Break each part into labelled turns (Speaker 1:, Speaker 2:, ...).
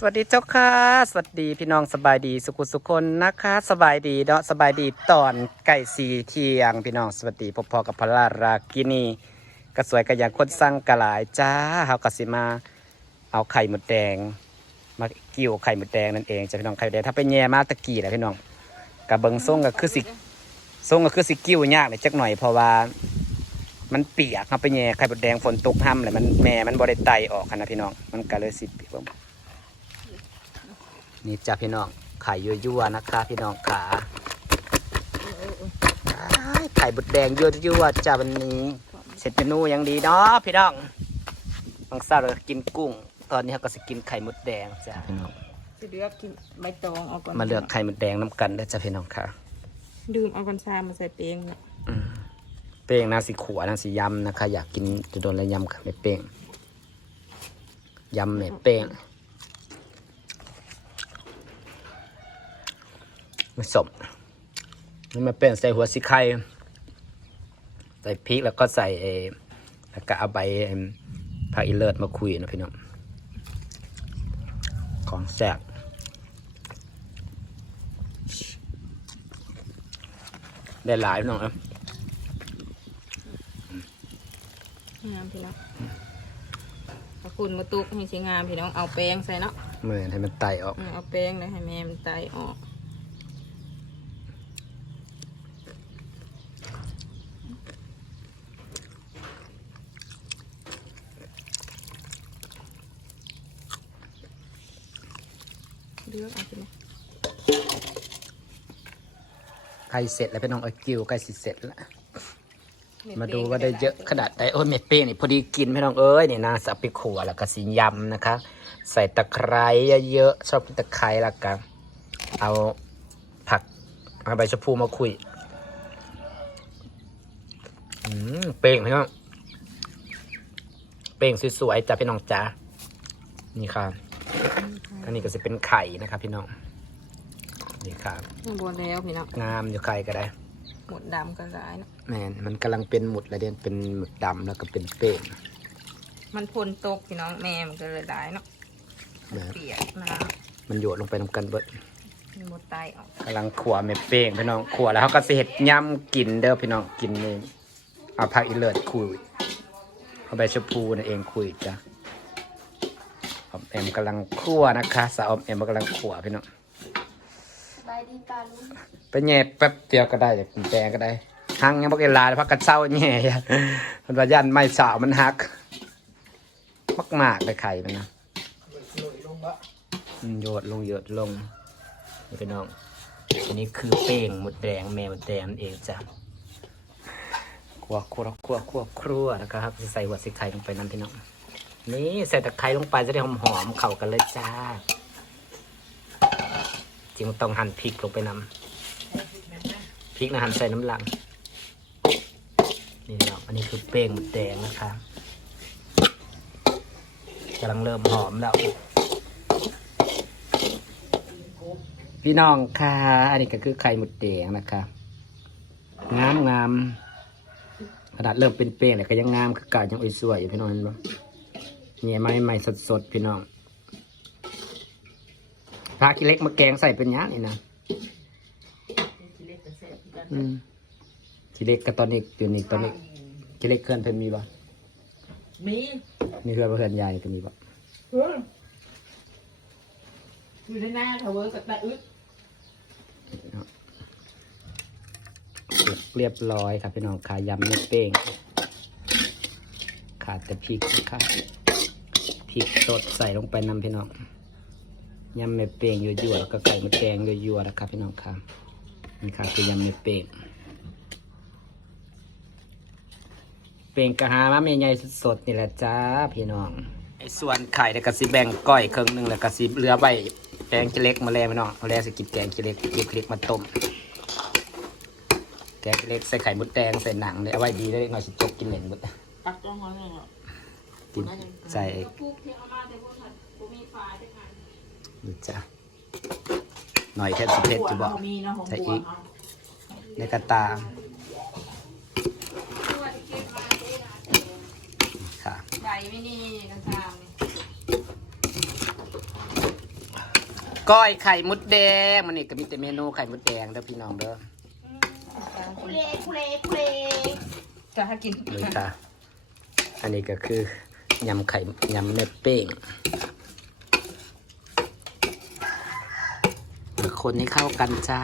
Speaker 1: สวัสดีเจ้าค่ะ สวัสดีพี่น้องสบายดีสุขุสุคนนะคะ สบายดีเนาะสบายดีตอนไก่สีเที่ยง พี่น้องสวัสดีพอกับพลารากินีกระสวยกระยังคนสร้างกระหลายจ้าเฮากะสิมาเอาไข่หมดแดง มากิ้วไข่หมดแดงนั่นเองจ้ะพี่น้องไข่หมดแดงถ้าไปแย่มากตะกี้แหละพี่น้องกะเบิงส่งก็คือสิส่งก็คือสิกิ้วยากเลยจักหน่อยเพราะว่า มันเปียกครับไปแย่ไข่หมดแดงฝนตกห้ำเลยมันแม่มันบ่ได้ไตออกกันนะพี่น้องมันก็เลยสิเปียก นี่จ้าพี่น้องไข่ยั่วๆนะคะ พี่น้องขาอ้ายไข่บุดแดงยั่วๆจ้าวันนี้เสร็จเมนูยังดีเนาะพี่น้องบางเช้าเรากินกุ้ง ตอนนี้เราก็จะกินไข่มดแดงจ้าพี่น้อง
Speaker 2: จะเลือกกินใบตองเอาก่อน
Speaker 1: มาเลือกไข่มดแดงน้ำกันได้อจ้าพี่น้องค่ะ
Speaker 2: ดื่มเอากัญชามาใส่เปียงเนี่ย
Speaker 1: อืมเป้งนาสีขวนาสียำนะคะ อยากกินจะโดนอะไรยำค่ะไม่เป้งยำไม่เป้ง ไม่สมนี่มาเป็นใส่หัวสีไข่ใส่พริกแล้วก็ใส่เออแล้วก็เอาใบเอิ่มผักอีเลิศมาคุยนะพี่น้องของแซ่บได้หลายพี่น้องเอ้ย
Speaker 2: งามพี่น้องถ้าคุณมาตุกให้ใช้งามพี่น้องเอาแป้งใส่เนาะ
Speaker 1: เหมือนให้มันไตออก
Speaker 2: อืมเอาแป้งเลยให้แม่มันไตออก เลือกเอาไปเลย
Speaker 1: ใกล้เสร็จแล้วพี่น้องเอากิวใกล้สิเสร็จแล้ว มาดูว่าได้เยอะขนาดไหนโอ้ยเม็ดเป้งนี่พอดีกินพี่น้องเอ้ยนี่นะสับไปขัวแล้วก็สียำนะคะ ใส่ตะไคร้เยอะๆชอบกินตะไคร้แล้วกันเอาผักเอาใบชะพูมาคุยอืมเป้งพี่น้องเป้งสวยๆจ้ะพี่น้องจ้านี่ครับ อันนี้ก็จะเป็นไข่นะครับพี่น้องนี่ครับ
Speaker 2: บนแล้วพี่น้อง
Speaker 1: งามอยู่ไข่ก็ได้
Speaker 2: หมดดำก็ร้ายเนาะ
Speaker 1: แมนมันกำลังเป็นหมุดแล้วเด่นเป็นหมึกดำแล้วก็เป็นเป้ง
Speaker 2: มันพ่นตกพี่น้องแม่มันก็เลยร้ายเนาะ
Speaker 1: แบบ
Speaker 2: เปียกน้
Speaker 1: มันโยดลงไปนำกันเบิดำ
Speaker 2: มันหมดไตออก
Speaker 1: กำลังขัวเม็ดเป้งพี่น้องขัวแล้วเขาก็สิเห็ดย่ำกินเด้อพี่น้องกินนี่เอาผักอีเลิศคุยเอาใบชะพูนั่นเองคุยจ้ะออม แอมกำลังคั่วนะคะสาวออมแอมกำลังขัวพี่น้อง
Speaker 3: บายดีปลาลุง
Speaker 1: ไปแย่แป๊บเดียวก็ได้อยากกินแดงก็ได้หังยังบอกเวลาพักกันเศร้าแย่ยะมันว่ายันไม่สาวมันหัก มากมากๆเลยไข่มันนะอืมโยดลงโยดลงนี่พี่น้องอันนี้คือเป้งหมดแดงแม่หมดแดงนั่นเองจ้ะคั่วคั่วคั่วคั่วครัวนะครับใส่หัวสิไข่ลงไปนั่นพี่น้อง นี่ใส่ตะไคร้ลงไปจะได้หอมๆเข้ากันเลยจ้าจริงต้องหั่นพริกลงไปนำพริกนะหั่นใส่น้ำหลังนี่เนาะอันนี้คือเป้งหมดแดงนะคะกำลังเริ่มหอมแล้ว พี่น้องค่ะ อันนี้ก็คือไข่หมดแดงนะคะงามงามขนาดเริ่มเป็นเป้งแต่ก็ยังงามคือเก่ายังอุ้ยสวยอยู่พี่น้องเห็นปะ เนี่ยไม้ใหม่สดสดๆพี่น้องพากิเล็กมาแกงใส่เป็นยังนี่นะอืมกิเล็กกับตอนนี้เดี๋ยวนี้ตอนนี้กิเล็กเคลื่อนเพิ่นมีปะ
Speaker 2: มี
Speaker 1: มีเคลื่อนเพื่อนยายก็มีปะ
Speaker 2: อยู่ในหน้าเทเวอร์สักแต่อึด
Speaker 1: เรียบร้อยครับพี่น้องขายำเนื้อเป้งขาดแต่พริกนะครับ พริกสดใส่ลงไปนำพี่น้องยำเม็ดเป้งยั่วๆแล้วก็ไก่มดแดงยั่วๆนะครับพี่น้องครับนี่ครับคือยำเม็ดเป้งเป้งกระหามาเมยใหญ่สดๆนี่แหละจ้าพี่น้องไอ้ส่วนไข่เนี่ยก็สิแบ่งก้อยครึ่งหนึงแล้วก็สิเหลือใบแกงขี้เล็กมาแล้วพี่น้องมาแล้วสกินแกงขี้เล็กเก็บเล็กมาต้มแกงขี้เล็กใส่ไข่มดแดงใส่หนังเลยเอาไว้ดีได้หน่อยสิจกกินเหม็นหมด
Speaker 2: ปักต้องเขาเลยอะ
Speaker 1: กินใส่
Speaker 2: ปุ๊บเที่ยวมาแต่พวกผัดพวกมีฟ้าด้วยกัน
Speaker 1: ดูจ้ะหน่อยแค่สิเผ็ดจะบอก
Speaker 2: มีนะของ
Speaker 1: ใส่
Speaker 2: บัว
Speaker 1: อีกในกระตาค่ะ
Speaker 2: ใบไม่นี่กระชามนี่
Speaker 1: ก้อยไข่มดแดงมันนี่ก็มีแต่เมนูไข่มดแดงเด้อพี่น้องเด้อ
Speaker 3: คุเลคุเลคุเล
Speaker 2: จะให้กิน
Speaker 1: นี่ค่ะ อันนี้ก็คือ ยำไข่ยำเม็ดเป้งมาคนให้เข้ากันจ้า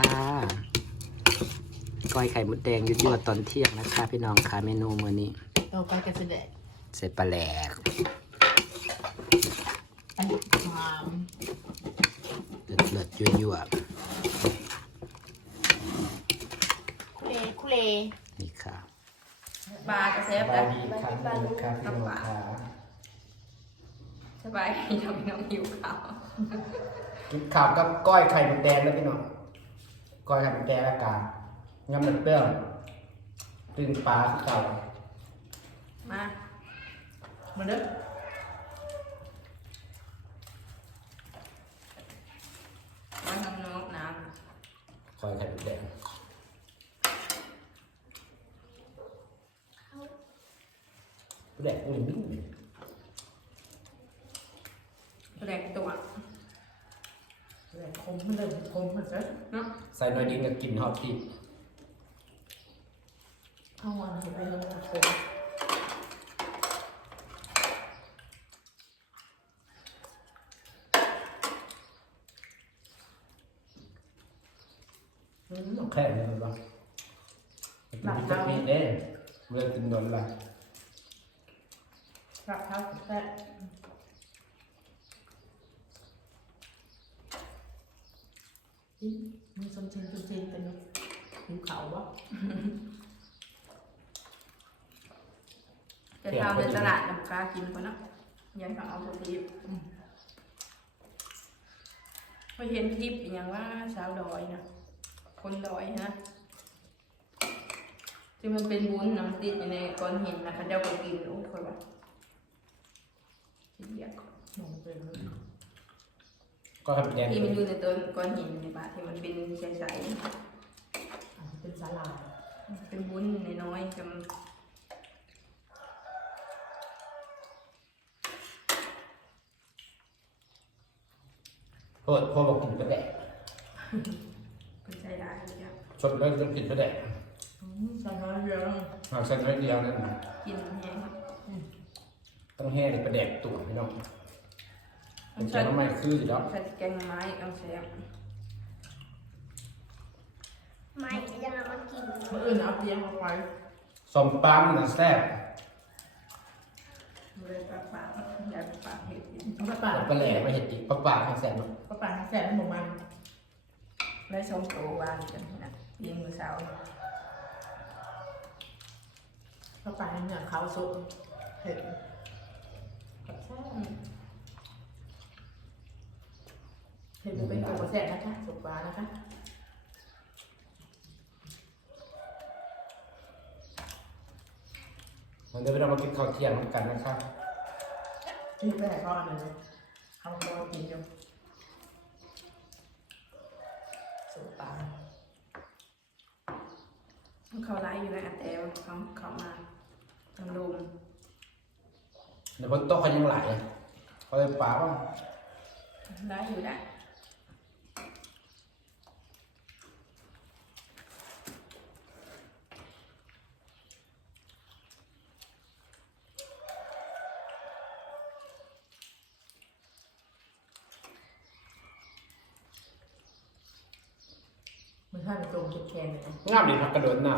Speaker 1: ก้อยไข่มดแดงยุดยดๆตอนเที่ยงนะคะพี่น้องค่ะเมนูมื้อนี้
Speaker 2: เราไปกันเสด็จ
Speaker 1: เสร็จปลาแหลก
Speaker 2: อันนี้ความ
Speaker 1: เลือดเลือดยั่วยั่ว
Speaker 3: คุเลคุเล
Speaker 1: ๆนี่ค่ะ
Speaker 2: ปลากระเซฟนะ
Speaker 1: ค่ะพี่น้องค่ะ
Speaker 2: สบายดีทำให้น้องหิวข้าว
Speaker 1: กินข้าวกับก้อยไข่มดแดงแล้วพี่น้องก้อยไข่มดแดงแล้วกันยำเม็ดเปรี้ยวตึงปลาคือเก่า
Speaker 2: มามาเด้อมาทำน้องน้
Speaker 1: ก้อยไข่มดแดงแดกอุ่นนิดหนึ่งำ
Speaker 2: แหลกตัว
Speaker 4: แหลกคมมันเริ่มคมมันซะ
Speaker 2: เนาะ
Speaker 1: ใส่หน่อยดินกับกลิ่นหอมที่
Speaker 4: เอาวันให้ไปลงคม
Speaker 1: อืมแค่นี้มันบ้างกินวิตามินเด้เมื่อกินนอนหลับ
Speaker 4: รักเท้าแท้มีสมชินสมชินเป็นหิ วเขาวะ
Speaker 2: จะทำในตลาดน้ำกากินคนเนาะยังต้องเอาตัวทิพย์พอเห็นคลิปอย่างว่าสาวดอยนะคนดอยนะที่มันเป็นวุ้นน้ำติดอยู่ในก้อนหินนะเขาเจ้าก็กินโอ้ยคนว่าเหี้ย
Speaker 4: มองเป็น
Speaker 1: ก็ไข่มดแดง
Speaker 2: ที่มันอยู่ในต้นก้อนหินในบ้านที่มันเป็นใส
Speaker 4: อาจจะ เป็นสาลาย
Speaker 2: ๆเป็นวุ้นน้อยๆจำ
Speaker 1: โทษพ่อบอกกินปลาแดก
Speaker 2: เป็นใช้ได้เลยจ้ะ
Speaker 1: ชดแล้วจะกินปลาแดก
Speaker 4: สาลายเยอะ
Speaker 1: หากใส่น้อยเดียวนั่น
Speaker 2: กินแห้ง
Speaker 1: ต้องแห้งปลาแดกตุ๋นพี่น้อง
Speaker 2: มั
Speaker 1: เป็นน
Speaker 2: ใช้
Speaker 1: แกงน้ำมันคืออยู่แล้ว
Speaker 2: ใช้แกงไม้เอาแซ่บ
Speaker 3: ไม่จะยังเอามากิน
Speaker 4: เมื่ออื่นเอาเตียงมาไว้
Speaker 1: สมปังน่ะแซ่บ
Speaker 2: เลยปากปากอยากปากเห็ดกิน
Speaker 4: เอาปลา
Speaker 1: แล้วปลาแหลกมาเห็ดอีกปลาปากให้แซ่บเนาะ
Speaker 4: ปลาปลาแสบมันมัน
Speaker 2: ได้ชมโตวางกันนะยิงมือเสา
Speaker 4: ปลาปลาเนี่ยเขาสุดเห็ดเห็ดมันเป็นตัวแสบนะคะสุกปลานะคะ
Speaker 1: มันเดี๋ยวเรามากินข้าวเที่ยงกันนะครับ
Speaker 4: ที่ไปไหนเขาอันนั้นเขาก็กินอยู่สุกปลา
Speaker 2: เขาไล่อยู่ในอัตแตวเขาเขามาทางลม
Speaker 1: เดี๋ยวคนโต๊ะเขายังไหลเขาเลยปลาบ้าง
Speaker 2: ไล่อยู่ได้
Speaker 4: ถ้าเป็นตรงจุดแข็งเลยนะ
Speaker 1: งามดีผักกระโดดน้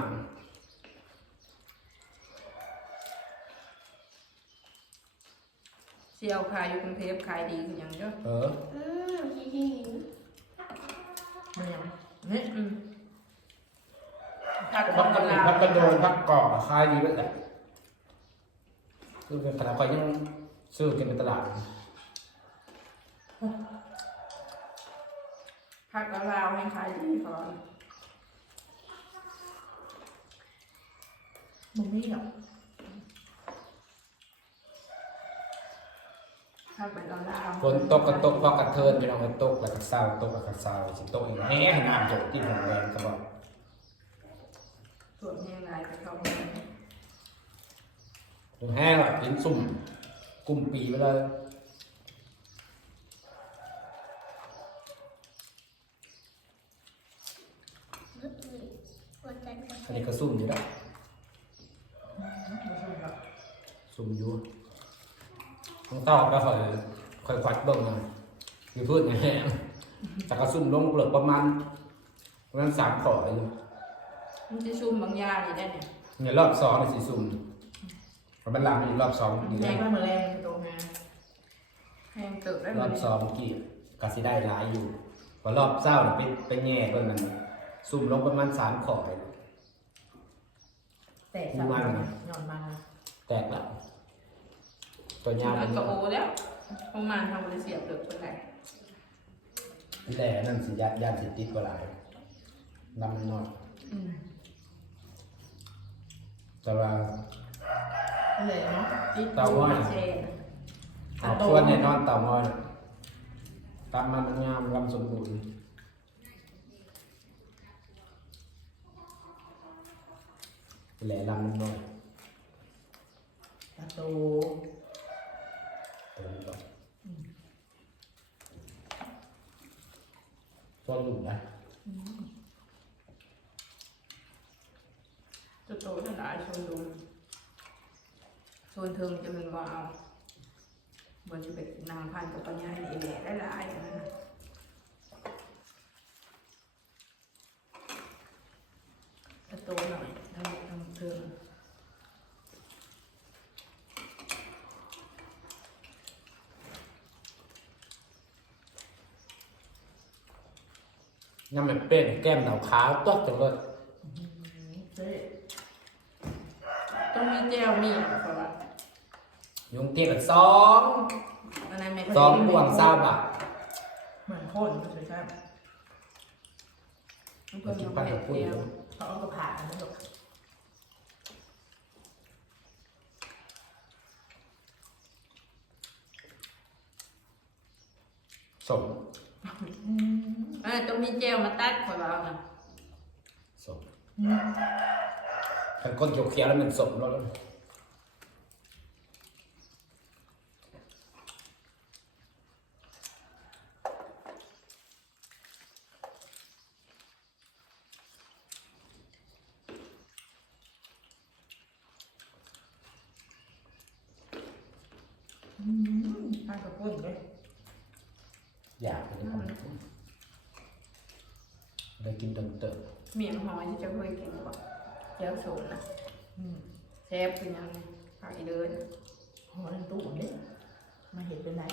Speaker 2: เซียวขายอยู่กรุงเทพขายดีคืออย่างเด้อำ
Speaker 1: เออ
Speaker 3: อืมหิว
Speaker 4: มันยังเนี่ย
Speaker 2: อืมผัก
Speaker 1: ผักกระ
Speaker 2: ลา
Speaker 1: ผักกระโดดผักกรอบคายดีไปเลยคือเป็นขนาดคอยยังซื้อกินในตลาด
Speaker 2: ผักกะลาวให้ขายดีก่อน
Speaker 4: มันไม่หรอก
Speaker 2: ผักแบบลาว
Speaker 1: ฝนตกก็ตกพอกระเทินไปน้องก็ตกแล้วก็เศร้าตกแล้วก็เศร้าสิตกอีกแห้งน้ำตกที่ผมแรงก็บอก
Speaker 2: ส่วนแห้งลายไปเข้าไป
Speaker 1: ตรงแห้งอะกินสุ่มกลุ่มปีไปเลย ซุ่มอยู่ ต้องตอบแล้วค่อยค่อยควัดเบิ่งเลยคือพูดไงแต่ก็ซุ่มลงเหลือประมาณประมาณสามขออยู่
Speaker 2: มันจะชุ่มบางอย่างนี่ได้เนี่ย
Speaker 1: เนี่ยรอบสองในสีซุ่มเพราะมันลามอีกรอบสองดี
Speaker 4: แร
Speaker 1: แล้
Speaker 4: ง
Speaker 1: ว
Speaker 4: ก็มือแรงตรงงาน
Speaker 2: แห้งเติบได้
Speaker 1: ร
Speaker 2: หม
Speaker 1: อ
Speaker 2: ด
Speaker 1: บสองเมื่อกี้กสิได้หลายอยู่พอรอบเศร้าน่ะไปไปแง่เบิ่งมันซุ่มลงประมาณสามขอเลย
Speaker 4: แตกสับหย่อนมา
Speaker 1: แตกละ ตัวยาว
Speaker 2: มั
Speaker 1: มันน
Speaker 2: ก็โอแล้วประมาณทำบริเสียบเติบเป็นไร
Speaker 1: แหล่นั่นสิยานยานสิติดกว่าหลายลำมันน้อย
Speaker 2: อืม
Speaker 1: แต่ว่า
Speaker 4: เลยเนาะ
Speaker 2: ติด
Speaker 1: เตาว่า
Speaker 2: เชน
Speaker 1: เอาส่วนในนอนเต่างอยน่ะตัดมันมันงามลำสมบูรณ์แหล่ลำมันน้อย
Speaker 4: ประตู
Speaker 1: ตัวนี้ก่อน ส่วนหลุมนะ
Speaker 2: จะโตจะหลายชนดูชนเทิงจะเป็นว่าเอาบนจะเป็นนางพันกับปัญญาในแหล่ได้หลายอันนั้นน่ะจะโตหน่อยทำทำเทิง
Speaker 1: น้ำมันเป็นแก้มหนาวขาวต๊อกจังเลย
Speaker 4: เจ๊
Speaker 2: ต้องมีเจลมีอะเพราะว่า
Speaker 1: ยุงเทียบกันสอง
Speaker 2: อันนั้นไม่
Speaker 1: สองบ่วงเศร้าบาท
Speaker 4: เหมือนโคนก็ใช่ใช่
Speaker 2: เพิ่ม
Speaker 1: กิน
Speaker 2: มา
Speaker 1: ปั้น
Speaker 2: เผ็
Speaker 1: กั
Speaker 2: ด
Speaker 1: บปุ้ย
Speaker 2: เดียว
Speaker 4: เขาเอากระผ่าแล้วแบบ
Speaker 1: สม
Speaker 2: เออต้องมีเจลมาตัดเพราะว่าน่ะ
Speaker 1: สมเป็นคนเขียวๆแล้วมันสมแล้ว
Speaker 4: ข้าวกระปุ้นเลย
Speaker 1: อยากไปในความได้กินเติม เติม
Speaker 2: เมียงหอยที่จะเคยกินกว่าเจลสูงนะเชฟเป็นยังไงผักอีเดิน
Speaker 4: หัวในตู้นี่มาเห็นเป็นไร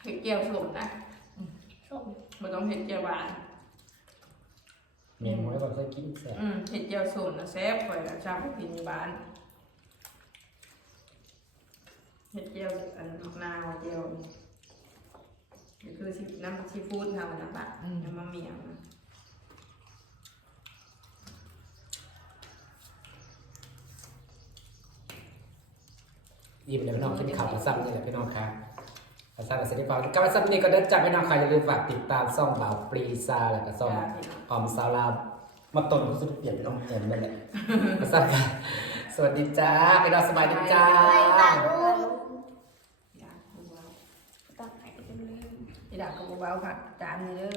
Speaker 2: เผ็ดเจลสูงนะ
Speaker 3: ส้ม
Speaker 2: ไม่ต้องเผ็ดเจลหวาน
Speaker 1: เมียน้อยก็เคยกินแซ่บ
Speaker 2: อืมเผ็ดเจลสูงนะเชฟคอยชอบไปกินอยู่บ้านเผ็ดเจลอันมะนาวเจลนี่คือซีน้ำซีฟู้ดทำนะปะน้ำมะเมียงนะ
Speaker 1: อิ่มเลยพี่น้องกินข้าวมาซ้ำนี่แหละพี่น้องครับมาซ้ำกับเสด็จพ่อกับมาซ้ำนี่ก็ได้จับพี่น้องค่ะอย่าลืมฝากติดตามซ่องบ่าวปรีซาแล้วก็ซ่องหอมซาลามมาต้นรู้สึกเปลี่ยนเป็นน้องแอมนั่นแหละมาซ้ำกันสวัสดีจ้าพี่น้องสบายดีจ้า
Speaker 3: ไปตาลุง
Speaker 2: อยากเบา
Speaker 3: ตักไข่จะลืม
Speaker 2: อีดาก็เบาค่ะจานนี้เด้อ